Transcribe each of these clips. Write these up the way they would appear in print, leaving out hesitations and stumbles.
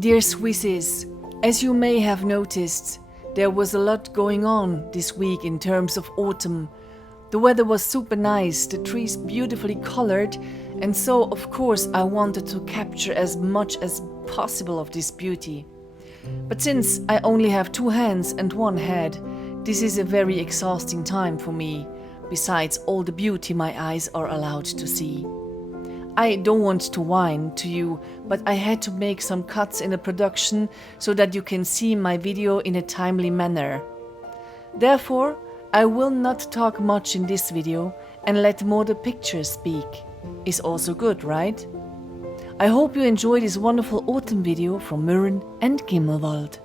Dear Swisses, as you may have noticed, there was a lot going on this week in terms of autumn. The weather was super nice, the trees beautifully colored, and so of course I wanted to capture as much as possible of this beauty. But since I only have 2 hands and 1 head, this is a very exhausting time for me, besides all the beauty my eyes are allowed to see. I don't want to whine to you, but I had to make some cuts in the production so that you can see my video in a timely manner. Therefore, I will not talk much in this video and let more the pictures speak. Is also good, right? I hope you enjoy this wonderful autumn video from Mürren and Gimmelwald.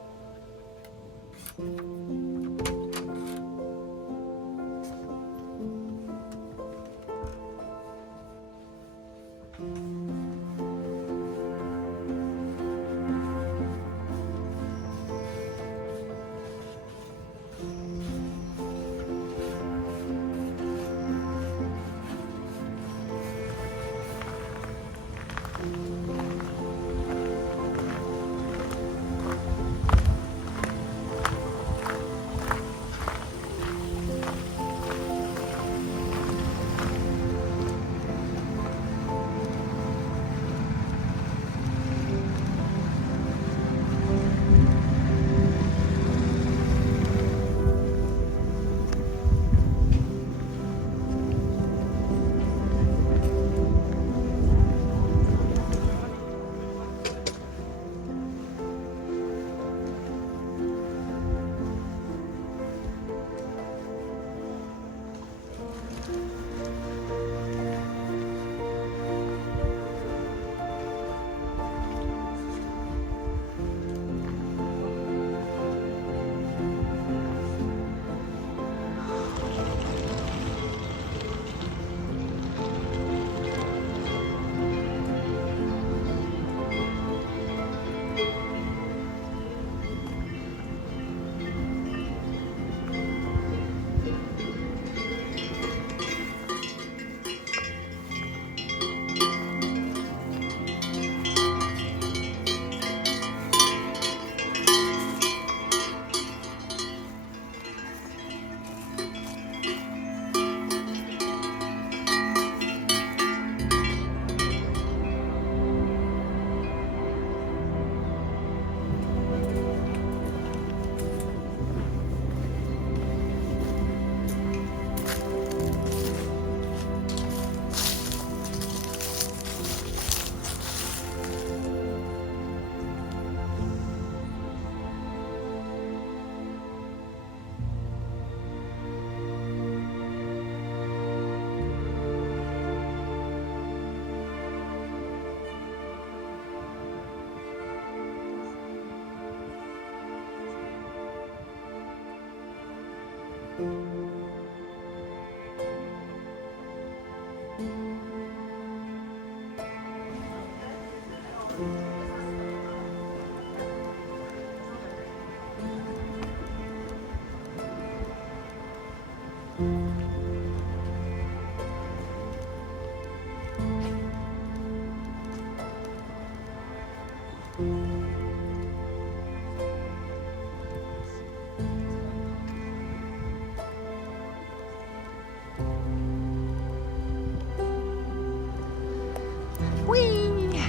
Whee!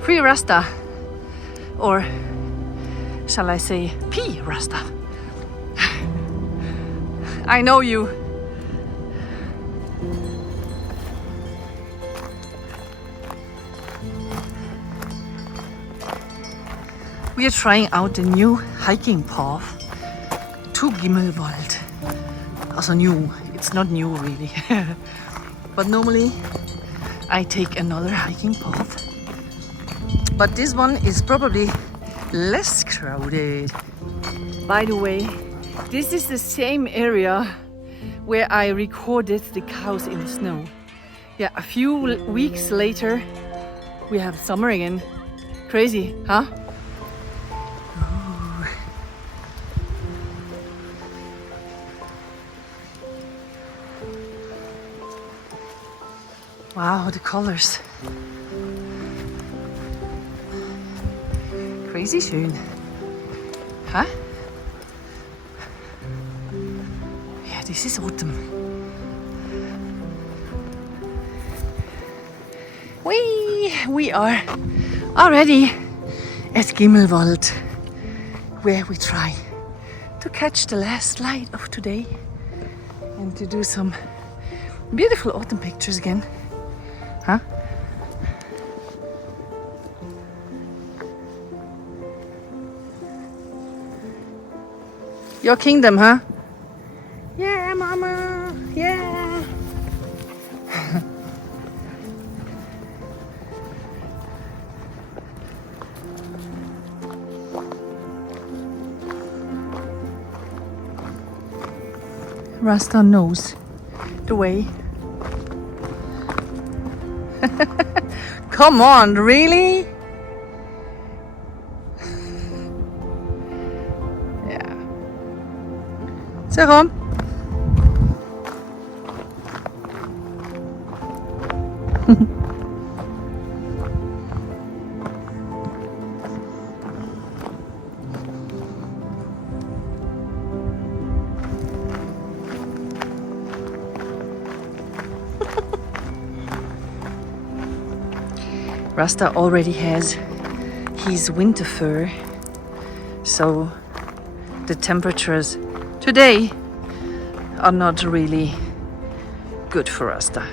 Free Rasta, or shall I say P Rasta? I know you. We are trying out a new hiking path to Gimmelwald. Also new, it's not new really. But normally I take another hiking path. But this one is probably less crowded. By the way, this is the same area where I recorded the cows in the snow. Yeah, a few weeks later we have summer again. Crazy, huh? Wow, the colors. Crazy schön. Huh? Yeah, this is autumn. We are already at Gimmelwald, where we try to catch the last light of today and to do some beautiful autumn pictures again. Huh? Your kingdom, huh? Yeah, mama. Yeah. Rasta knows the way. Come on, really? Yeah. So rum. Rasta already has his winter fur, so the temperatures today are not really good for Rasta.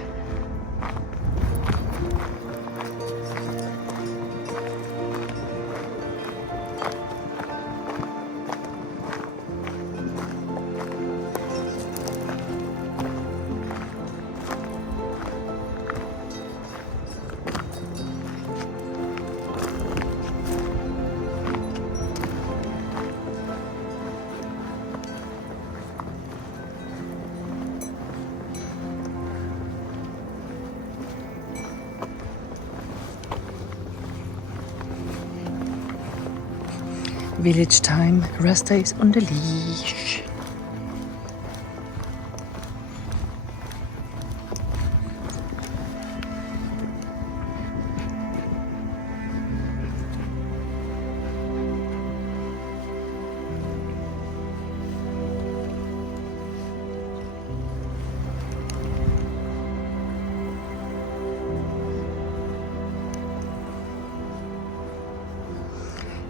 Village time, Rasta is on the leash.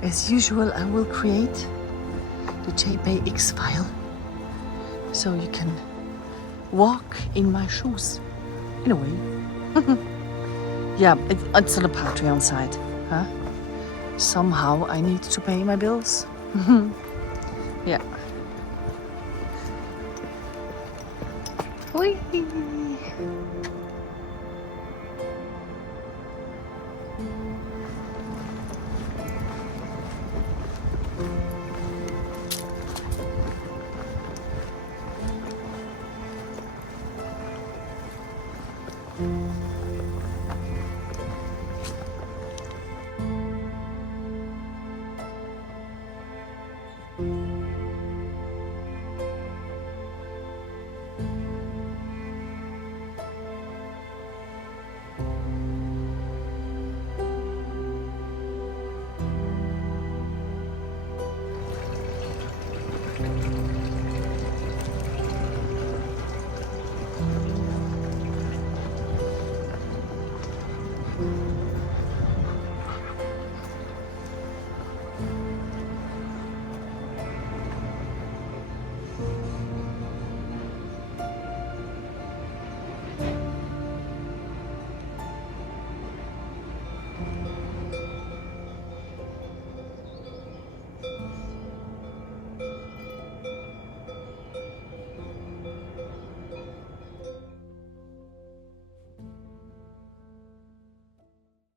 As usual, I will create the JPEG file so you can walk in my shoes, in a way. Yeah, it's on the Patreon side, huh? Somehow I need to pay my bills. Yeah. Whee!